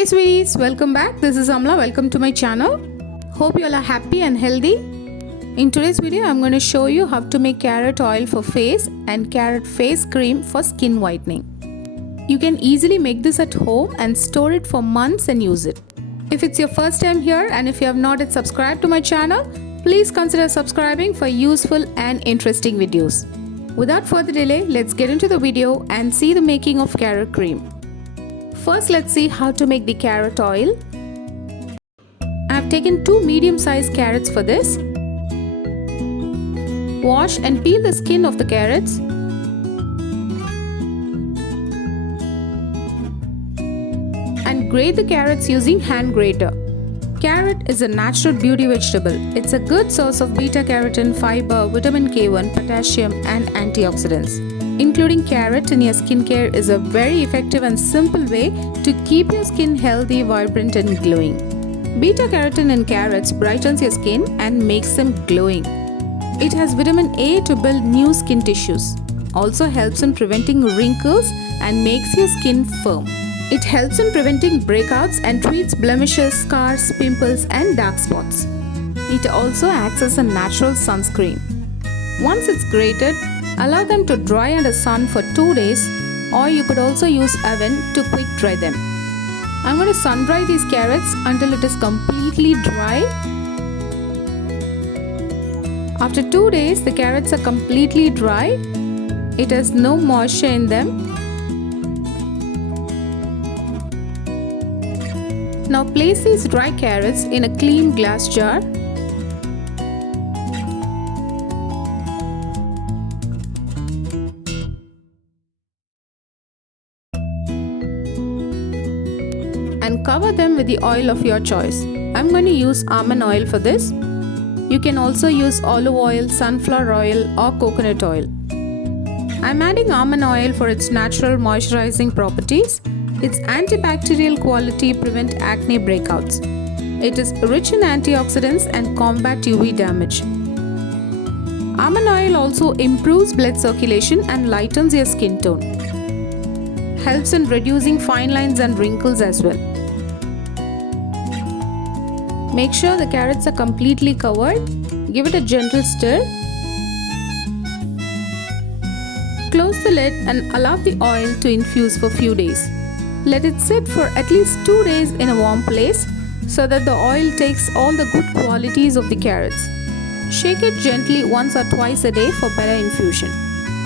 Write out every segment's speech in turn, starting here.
Hey sweeties, welcome back. This is Amala. Welcome to my channel. Hope you all are happy and healthy. In today's video, I'm going to show you how to make carrot oil for face and carrot face cream for skin whitening. You can easily make this at home and store it for months and use it. If it's your first time here and if you have not yet subscribed to my channel, please consider subscribing for useful and interesting videos. Without further delay, let's get into the video and see the making of carrot cream. First, let's see how to make the carrot oil. I have taken 2 medium-sized carrots for this. Wash and peel the skin of the carrots. And grate the carrots using hand grater. Carrot is a natural beauty vegetable. It's a good source of beta-carotene, fiber, vitamin K1, potassium and antioxidants. Including carrot in your skincare is a very effective and simple way to keep your skin healthy, vibrant and glowing. Beta-carotene in carrots brightens your skin and makes them glowing. It has vitamin A to build new skin tissues. Also helps in preventing wrinkles and makes your skin firm. It helps in preventing breakouts and treats blemishes, scars, pimples and dark spots. It also acts as a natural sunscreen. Once it's grated, allow them to dry under sun for 2 days, or you could also use oven to quick dry them. I'm going to sun dry these carrots until it is completely dry. After 2 days, the carrots are completely dry. It has no moisture in them. Now place these dry carrots in a clean glass jar. And cover them with the oil of your choice. I'm going to use almond oil for this. You can also use olive oil, sunflower oil or coconut oil. I'm adding almond oil for its natural moisturizing properties. Its antibacterial quality prevent acne breakouts. It is rich in antioxidants and combat UV damage. Almond oil also improves blood circulation and lightens your skin tone. Helps in reducing fine lines and wrinkles as well. Make sure the carrots are completely covered. Give it a gentle stir. Close the lid and allow the oil to infuse for a few days. Let it sit for at least 2 days in a warm place so that the oil takes all the good qualities of the carrots. Shake it gently once or twice a day for better infusion.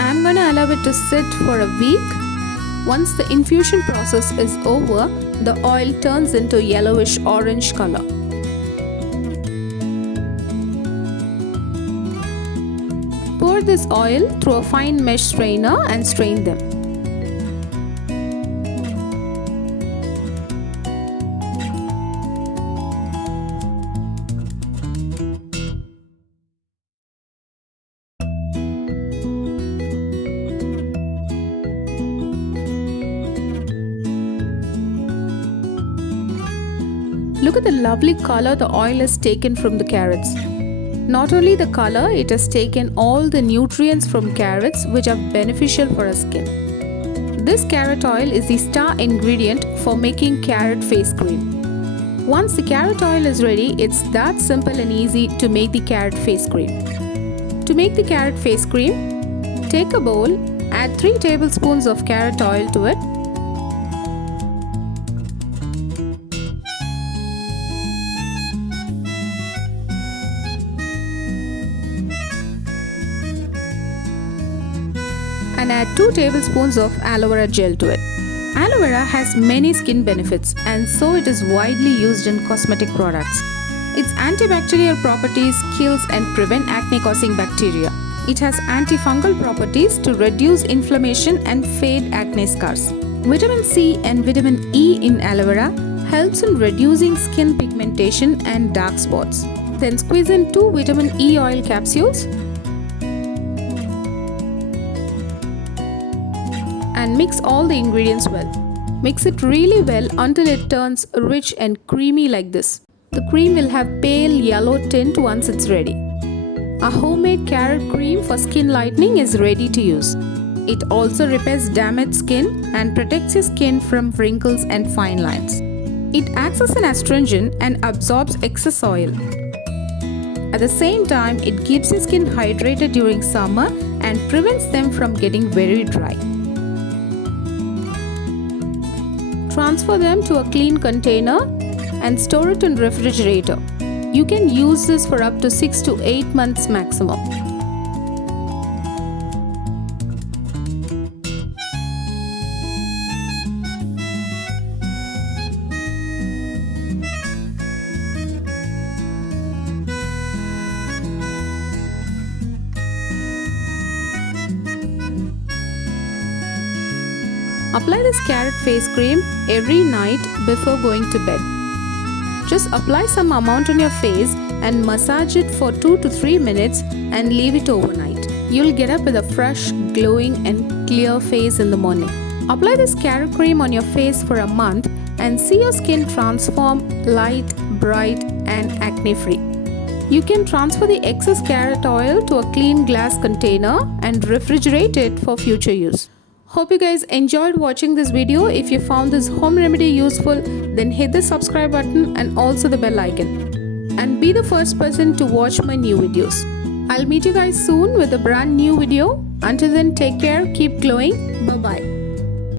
I am going to allow it to sit for a week. Once the infusion process is over, the oil turns into yellowish orange color. Pour this oil through a fine mesh strainer and strain them. Look at the lovely color the oil has taken from the carrots. Not only the color, it has taken all the nutrients from carrots which are beneficial for our skin. This carrot oil is the star ingredient for making carrot face cream. Once the carrot oil is ready, it's that simple and easy to make the carrot face cream. To make the carrot face cream, take a bowl, add 3 tablespoons of carrot oil to it. And add 2 tablespoons of aloe vera gel to it. Aloe vera has many skin benefits and so it is widely used in cosmetic products. Its antibacterial properties kills and prevent acne causing bacteria. It has antifungal properties to reduce inflammation and fade acne scars. Vitamin C and vitamin E in aloe vera helps in reducing skin pigmentation and dark spots. Then squeeze in 2 vitamin E oil capsules and mix all the ingredients well. Mix it really well until it turns rich and creamy like this. The cream will have pale yellow tint once it's ready. A homemade carrot cream for skin lightening is ready to use. It also repairs damaged skin and protects your skin from wrinkles and fine lines. It acts as an astringent and absorbs excess oil. At the same time, it keeps your skin hydrated during summer and prevents them from getting very dry. Transfer them to a clean container and store it in refrigerator. You can use this for up to 6 to 8 months maximum. Apply this carrot face cream every night before going to bed. Just apply some amount on your face and massage it for 2 to 3 minutes and leave it overnight. You'll get up with a fresh, glowing and clear face in the morning. Apply this carrot cream on your face for a month and see your skin transform light, bright and acne free. You can transfer the excess carrot oil to a clean glass container and refrigerate it for future use. Hope you guys enjoyed watching this video. If you found this home remedy useful, then hit the subscribe button and also the bell icon. And be the first person to watch my new videos. I'll meet you guys soon with a brand new video. Until then, take care, keep glowing. Bye-bye.